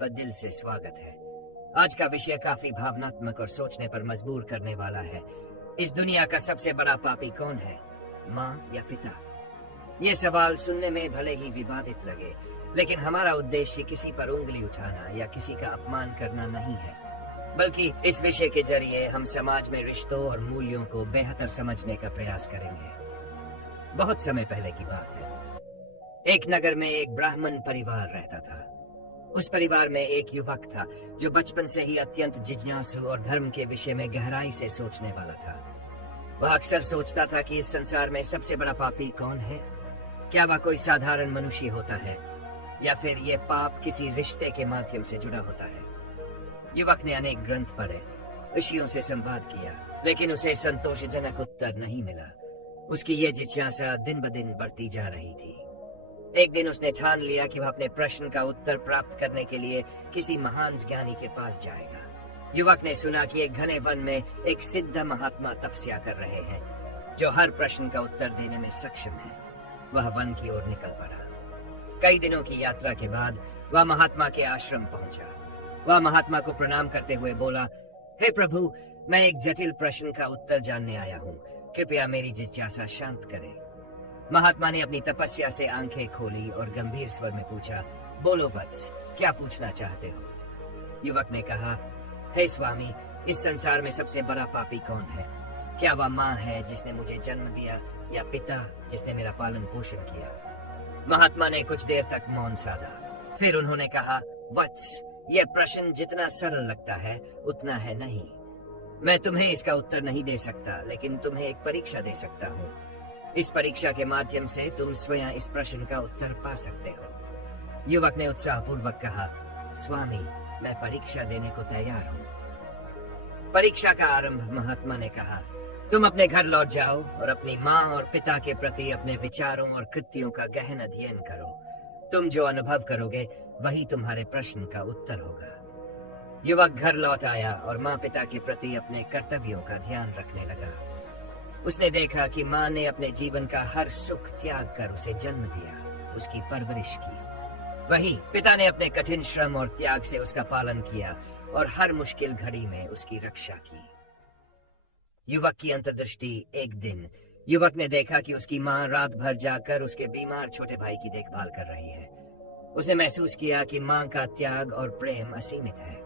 पर दिल से स्वागत है। आज का विषय काफी भावनात्मक और सोचने पर मजबूर करने वाला है। इस दुनिया का सबसे बड़ा पापी कौन है, माँ या पिता? ये सवाल सुनने में भले ही विवादित लगे, लेकिन हमारा उद्देश्य किसी पर उंगली उठाना या किसी का अपमान करना नहीं है, बल्कि इस विषय के जरिए हम समाज में रिश्तों और मूल्यों को बेहतर समझने का प्रयास करेंगे। बहुत समय पहले की बात है। एक नगर में एक ब्राह्मण परिवार रहता था। उस परिवार में एक युवक था जो बचपन से ही अत्यंत जिज्ञासु और धर्म के विषय में गहराई से सोचने वाला था। वह अक्सर सोचता था कि इस संसार में सबसे बड़ा पापी कौन है। क्या वह कोई साधारण मनुष्य होता है या फिर ये पाप किसी रिश्ते के माध्यम से जुड़ा होता है? युवक ने अनेक ग्रंथ पढ़े, ऋषियों से संवाद किया, लेकिन उसे संतोषजनक उत्तर नहीं मिला। उसकी ये जिज्ञासा दिन ब दिन बढ़ती जा रही थी। एक दिन उसने ठान लिया कि वह अपने प्रश्न का उत्तर प्राप्त करने के लिए किसी महान ज्ञानी के पास जाएगा। युवक ने सुना कि एक घने वन में एक सिद्ध महात्मा तपस्या कर रहे हैं जो हर प्रश्न का उत्तर देने में सक्षम है। वह वन की ओर निकल पड़ा। कई दिनों की यात्रा के बाद वह महात्मा के आश्रम पहुंचा। वह महात्मा को प्रणाम करते हुए बोला, हे प्रभु, मैं एक जटिल प्रश्न का उत्तर जानने आया हूँ, कृपया मेरी जिज्ञासा शांत करें। महात्मा ने अपनी तपस्या से आंखें खोली और गंभीर स्वर में पूछा, बोलो वत्स, क्या पूछना चाहते हो? युवक ने कहा, हे स्वामी, इस संसार में सबसे बड़ा पापी कौन है? क्या वह माँ है जिसने मुझे जन्म दिया या पिता जिसने मेरा पालन पोषण किया? महात्मा ने कुछ देर तक मौन साधा। फिर उन्होंने कहा, वत्स, यह प्रश्न जितना सरल लगता है उतना है नहीं। मैं तुम्हें इसका उत्तर नहीं दे सकता, लेकिन तुम्हें एक परीक्षा दे सकता हूँ। इस परीक्षा के माध्यम से तुम स्वयं इस प्रश्न का उत्तर पा सकते हो। युवक ने उत्साहपूर्वक कहा, स्वामी, मैं परीक्षा देने को तैयार हूँ। परीक्षा का आरंभ महात्मा ने कहा, तुम अपने घर लौट जाओ और अपनी माँ और पिता के प्रति अपने विचारों और कृत्यों का गहन अध्ययन करो। तुम जो अनुभव करोगे वही तुम्हारे प्रश्न का उत्तर होगा। युवक घर लौट आया और माँ पिता के प्रति अपने कर्तव्यों का ध्यान रखने लगा। उसने देखा कि माँ ने अपने जीवन का हर सुख त्याग कर उसे जन्म दिया, उसकी परवरिश की। वहीं पिता ने अपने कठिन श्रम और त्याग से उसका पालन किया और हर मुश्किल घड़ी में उसकी रक्षा की। युवक की अंतर्दृष्टि एक दिन युवक ने देखा कि उसकी माँ रात भर जाकर उसके बीमार छोटे भाई की देखभाल कर रही है। उसने महसूस किया कि माँ का त्याग और प्रेम असीमित है।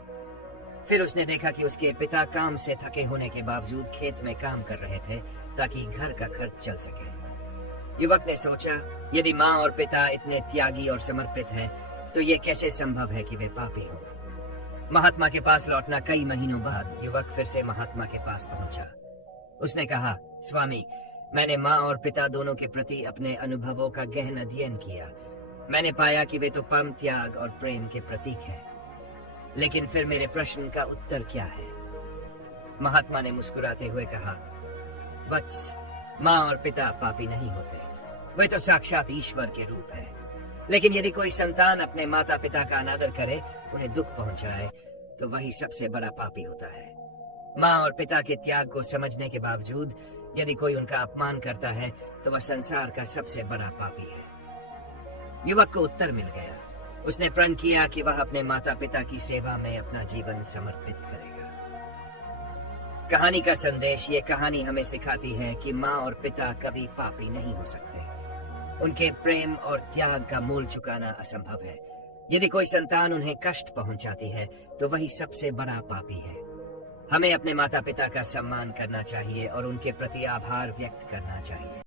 फिर उसने देखा कि उसके पिता काम से थके होने के बावजूद खेत में काम कर रहे थे ताकि घर का खर्च चल सके। युवक ने सोचा, यदि माँ और पिता इतने त्यागी और समर्पित हैं, तो ये कैसे संभव है कि वे पापी हों? महात्मा के पास लौटना कई महीनों बाद युवक फिर से महात्मा के पास पहुंचा। उसने कहा, स्वामी, मैंने माँ और पिता दोनों के प्रति अपने अनुभवों का गहन अध्ययन किया। मैंने पाया कि वे तो परम त्याग और प्रेम के प्रतीक हैं। लेकिन फिर मेरे प्रश्न का उत्तर क्या है? महात्मा ने मुस्कुराते हुए कहा, वत्स, माँ और पिता पापी नहीं होते, वे तो साक्षात ईश्वर के रूप है। लेकिन यदि कोई संतान अपने माता पिता का अनादर करे, उन्हें दुख पहुंचाए, तो वही सबसे बड़ा पापी होता है। माँ और पिता के त्याग को समझने के बावजूद यदि कोई उनका अपमान करता है, तो वह संसार का सबसे बड़ा पापी है। युवक को उत्तर मिल गया। उसने प्रण किया कि वह अपने माता पिता की सेवा में अपना जीवन समर्पित करेगा। कहानी का संदेश, ये कहानी हमें सिखाती है कि माँ और पिता कभी पापी नहीं हो सकते। उनके प्रेम और त्याग का मूल चुकाना असंभव है। यदि कोई संतान उन्हें कष्ट पहुंचाती है, तो वही सबसे बड़ा पापी है। हमें अपने माता पिता का सम्मान करना चाहिए और उनके प्रति आभार व्यक्त करना चाहिए।